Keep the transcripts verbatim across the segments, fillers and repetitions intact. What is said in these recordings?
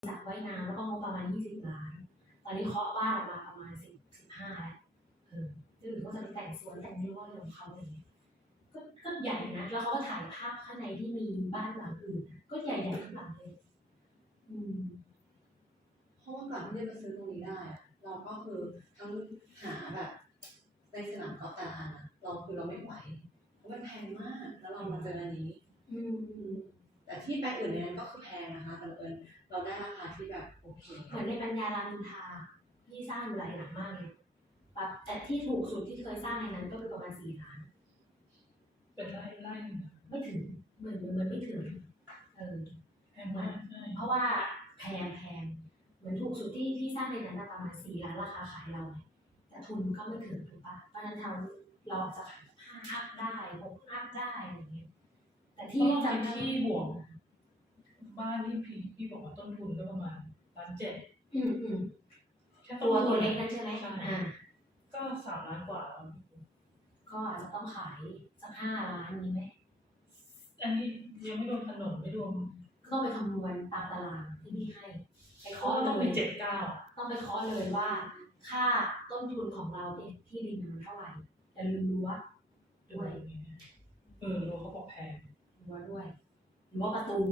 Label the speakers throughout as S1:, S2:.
S1: สระว่ายน้ำแล้วก็งบประมาณยี่สิบล้านตอนนี้เคาะบ้านออกมาประมาณสิบ สิบห้าแล้วเออซึ่งเขาจะไปแต่งสวนแต่งรั้วอะไรของเขาอะไรเงี้ยก็ก็ใหญ่นะแล้วเขาก็ถ่ายภาพข้างในที่มีบ้านหลังอื่นก็ใหญ่ๆทุกหลังเลยอืม
S2: เพราะว่าก่อนที่จะไปซื้อตรงนี้ได้เราก็คือทั้งหาแบบในสนามกอล์ฟแต่ละอันอะเราคือเราไม่ไหวเพราะมันแพงมากแล้วเรามาเจออันนี้อืมแต่ที่แปลงอื่นในนั้นก็คือแพงนะคะแต่เอิญเราได้ราคาที่แบบโอเค
S1: เหมือนในปัญญารามอินทราที่สร้างอยู่หลายหลังมากเลยแต่ที่ถูกสุดที่เคยสร้างในนั้นก็คือประมาณสี่ล้าน
S3: เป็นไร่ไร่
S1: ไม่ถึงเหมือนเหมือนไม่ถึงเออ
S3: แพงมาก
S1: เพราะว่าแพงแพงเหมือนถูกสุดที่ที่สร้างในนั้นประมาณสี่ล้านราคาขายเราแต่ทุนก็ไม่ถึงถูกปะเพราะนั้นเราเราจะขายห้าอัพได้หกอัพได้อย่างเงี้ยแต่ที่
S3: จำที่บวกบ้านที่พี่พี่บอกว่าต้นทุนก็ประมาณล้านเจ็ด
S1: อืมอืมแค่ตัวตัวเล็กนั่นใช่ไหมอ่า
S3: ก็สามล้านกว่า
S1: ก็อาจจะต้องขายสักห้าล้านนี้ไหม
S3: อันนี้ยังไม่รวมถนนไม่รวม
S1: ก็ไปคำนวณตามตารางที่พี่ให้ไปเคาะ
S3: ต้องไปเจ็ดเก้า
S1: ต้องไปเคาะเลยว่าค่าต้นทุนของเราที่ที่ดินมันเท่าไหร่แต่ลืมรั้วด้วย
S3: เออรั้วเขาบอกแพง
S1: รั้วด้วยรั้วประตู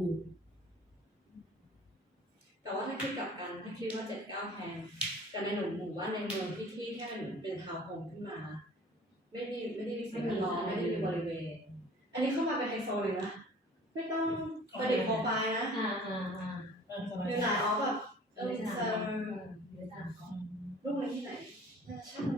S2: แต่ว่าถ้าคิดกลับกันถ้าคิดว่าเจ็ดเก้าแพงแต่ในหนุ่มหมู่ว่าในเมืองที่ที่แค่เป็นทาวน์โฮมขึ้นมาไม่มีไม่ได้มีสิ่งแวดล้อมไม่ได้มีบริเวณอันนี้เข้ามาเป็นไฮโซเลยนะไม่ต้องประดิษฐ์โปรไฟล์นะ
S1: อ่าอ่าอ่า
S2: คือหลายออฟแบบเออเซอร์ลูกในที่ไหนน่าช่าง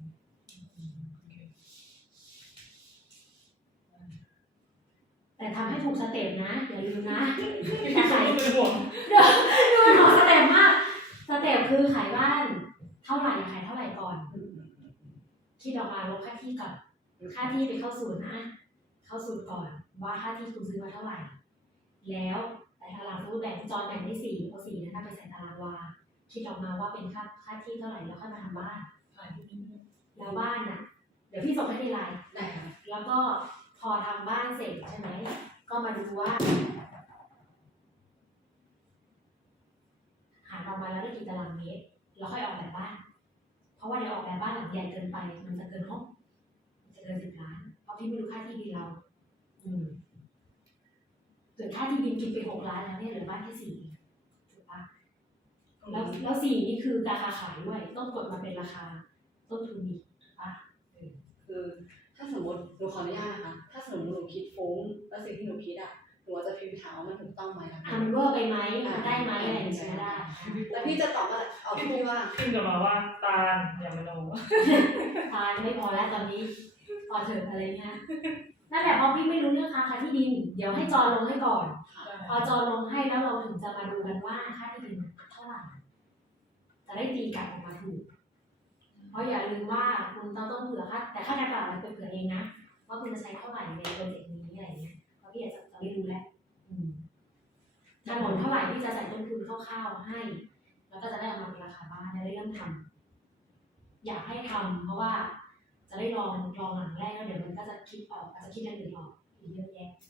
S1: แต่ทำให้ถูกสเต็ปนะอย่าลืมนะแต่ขายดูดูมันหอสเต็ปมากสเต็ปคือขายบ้านเท่าไหร่ขายเท่าไหร่ก่อนคิดออกมาลบค่าที่ก่อนค่าที่ไปเข้าศูนย์นะเข้าศูนย์ก่อนว่าค่าที่คุณซื้อมาเท่าไหร่แล้วแต่ตารางสมมติแบ่งจอแบ่งได้สี่เอาสี่นั้นไปใส่ตารางวาคิดออกมาว่าเป็นค่าค่าที่เท่าไหร่แล้วค่อยมาทำบ้านแล้วบ้านน่ะเดี๋ยวพี่ส่งให้ในไลน์
S2: ได้ค่ะ
S1: แล้วก็พอทำบ้านเสร็จใช่ไหมก็มาดูว่าหารออกมาแล้วได้กี่ตารางเมตรแล้วค่อยออกแบบบ้านเพราะว่าเดี๋ยวออกแบบบ้านหลังใหญ่เกินไปมันจะเกินห้องมันจะเกินสิบล้านเพราะพี่ไม่รู้ค่าที่ดินเราอืมเกิดค่าที่ดินกินไปหกล้านแล้วเนี่ยเหลือบ้านแค่สี่ถูกปะแล้วแล้วสี่นี่คือราคาขายด้วยต้องกดมาเป็นราคาต้นทุนนี้ถูกปะ
S2: คือถ้าสมมติหนูขออนุญาตนะคะถ้าสมมติหนูคิดฟุ้งแล้วสิ่งที่หนูคิดอ่ะหนูจะพิมพ์ถามว่ามันถูกต้องไหมนะคะ
S1: อ่ะมันเวอร์ไปไหมมันได้ไหมอะไรอย่างเงี้ยได้
S2: แล้วพี่จะตอบว่าเอาพี่ว่า
S3: ขึ้นกับมาว่าตาลอย่ามาโน
S1: ตาลไม่พอแล้วตอนนี้พอเถิดอะไรเงี้ยนั่นแหละเพราะพี่ไม่รู้เรื่องค่าที่ดินเดี๋ยวให้จอลงให้ก่อนพอจอลงให้แล้วเราถึงจะมาดูกันว่าค่าที่ดินเท่าไหร่จะได้ตีกลับออกมาถูกเพราะอย่าลืมว่าคุณต้องต้องเผื่อค่าแต่ค่าการตลาดมันเป็นเผื่อเองนะว่าคุณจะใช้เท่าไหร่ในโปรเจกต์นี้อะไรเงี้ยเพราะพี่อาจจะจะไม่รู้แล้วถนนเท่าไหร่ที่จะใส่ต้นทุนคร่าวๆให้แล้วก็จะได้ออกมาเป็นราคาบ้านจะได้เริ่มทำอยากให้ทำเพราะว่าจะได้ลองลองหลังแรกแล้วเดี๋ยวมันก็จะคิดออกอาจจะคิดอย่างอื่นออกอีกเยอะแยะ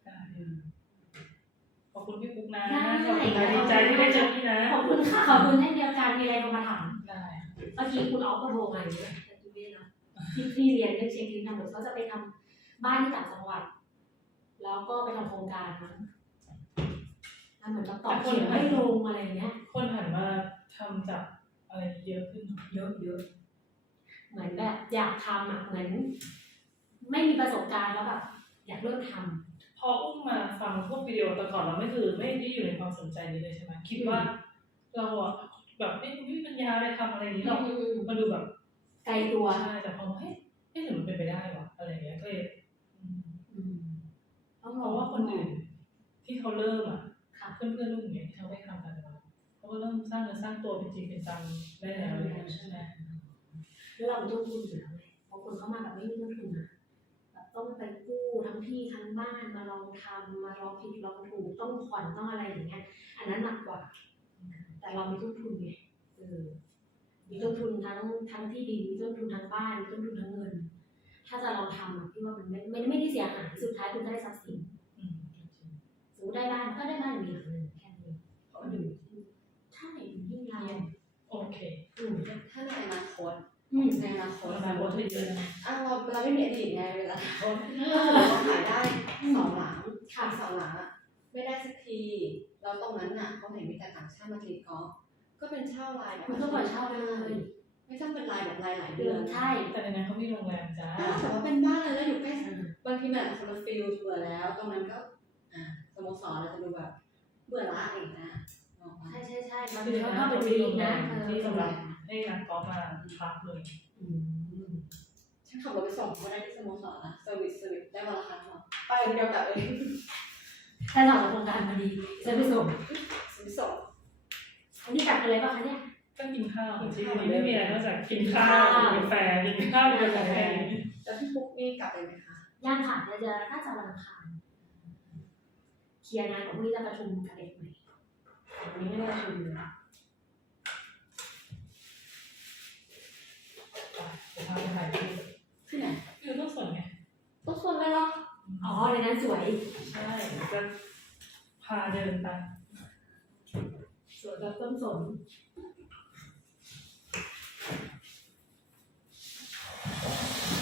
S3: ขอบคุณพี่ปุ๊กนะดีใจที่ได้เจอพี่นะ
S1: ขอบคุณค่ะขอบคุณท่านเดียวกันมีอะไรมาถามเมื่อกี้คุณออฟก็โทรมาอยู่เลยที่ที่เรียนเรื่องเช็คลิสต์ทำหมดเขาจะไปทำบ้านที่ต่างจังหวัดแล้วก็ไปทำโครงการมั้งทำเหมือนกับต่อเขียนไม่ลงอะไรเงี้ย
S3: คนหันมาทำจากอะไรเยอะขึ้น
S1: เยอะเยอะเหมือนแบบอยากทำอ่ะเหมือนไม่มีประสบการณ์แล้วแบบอยากเริ่มท
S3: ำพออุ้มมาฟังพวกวิดีโอแต่ก่อนเราไม่คือไม่ได้อยู่ในความสนใจนี้เลยใช่ไหมคิดว่าเราอ่ะแบบไม่มีปัญญาไปทำอะไรนี้หรอกมาดูแบบ
S1: ไกลตัว
S3: ใช่แต่พอเฮ้ยเฮ้ยหรือมันเป็นไปได้วะอะไรเงี้ยก็เลยเพราะว่าคนอื่นที่เขาเริ่มอ่ะเพื่อนเพื่อนรุ่นอย่างเงี้ยที่เขาไม่ทำกันแล้วเขาก็เริ่มสร้างเนื้อสร้างตัวเป็นจริงเป็นจังได้แล้วใช่ไหม
S1: แล้วเราต้องทุนอยู่แล้วไงเพราะคนเข้ามาแบบไม่มีต้นทุนนะแบบต้องไปกู้ทั้งที่ทั้งบ้านมาลองทำมาลองผิดลองถูกต้องผ่อนต้องอะไรอย่างเงี้ยอันนั้นหนักกว่าแต่เรามีต้นทุนไงเออมีต้นทุนทั้งทั้งที่ดินมีต้นทุนทั้งบ้านมีต้นทุนทั้งเงินถ้าจะลองทำอ่ะพี่ว่ามันไม่ไม่ไม่ได้เสียหายสุดท้ายคุณได้ทรัพย์สินสมมติได้บ้านก็ได้บ้านมีหลังนึงแค่นี้ก็ดู
S2: ในอนาคต
S3: อนาคตเธอเยอะนะ
S2: อ้าวเราเราไม่มีอดีตไงเวลา
S3: โอ้
S2: เราขายได้สองหลัง
S1: ค่ะ
S2: สองหลังอะไม่ได้สักทีเราตรงนั้นน่ะเขาเห็นมีแต่ต่างชาติมาตีกอล์ฟก็เป็นเช่ารายแบบ
S1: คุณก็ปล่อยเช่าไปเลย
S2: ไม่ต้องเป็นรายแบบรายหลาย
S1: เดื
S2: เดื
S1: อ
S2: อน น
S1: ใช่
S3: แต่ในนั้นเขามีโรงแรมจ้า
S2: อ่าแต่ว่าเป็นบ้านเลยแล้วอยู่ใกล้บางทีมันอาจจะคนละฟิลเบื่อแล้ว ตรงนั้นก็อ่าสโมสรเราจะดูแบบเบื่อละเองนะมองว่า
S1: ใช่ใช่ใช่บาง
S3: คือ
S1: ที
S3: ใน
S1: เขา
S3: นั้น
S1: เข้า
S3: เขา
S1: เป็น
S3: มี
S1: วี
S3: โรงแร
S1: นะ
S3: ม
S1: เออ
S3: ที่สำหรับให้นักกอล์ฟมาพักเลย
S1: อืม
S2: ฉันขับรถไปส่งเขาได้ที่สโมสรนะเซอร์วิสเซอร์วิสได้วันละครั้งหรอไปอย่างเดียวกับเอง
S1: ถ้าเราจากโครงการพอดีจะไปส่ง
S2: ซื้อส่ง
S1: อันนี้กลับกันเลยป่ะคะเนี่ย
S3: ก็กินข้าวที่นี่ไม่มีอะไรนอกจากกินข้าวกินกาแฟกินข้าวกินกาแฟ
S2: แล้วพี่ปุ๊กนี่กลับไปไหมคะ
S1: ย่างค่ะเราจะน่าจะวันอังคารเคลียร์งานของพรุ่งนี้จะประชุมกับเด็กใหม่วันนี้ไม่ได้ประชุมเลย
S3: จะพาไปถ่ายรูป
S2: ที่ไหน
S3: คือต้องสวยไง
S2: ต้นส่วนเลยเหรอ
S1: อ๋อในนั้นสวย
S3: ใช่จะพาเดินไป
S1: สวยแบบต้นสน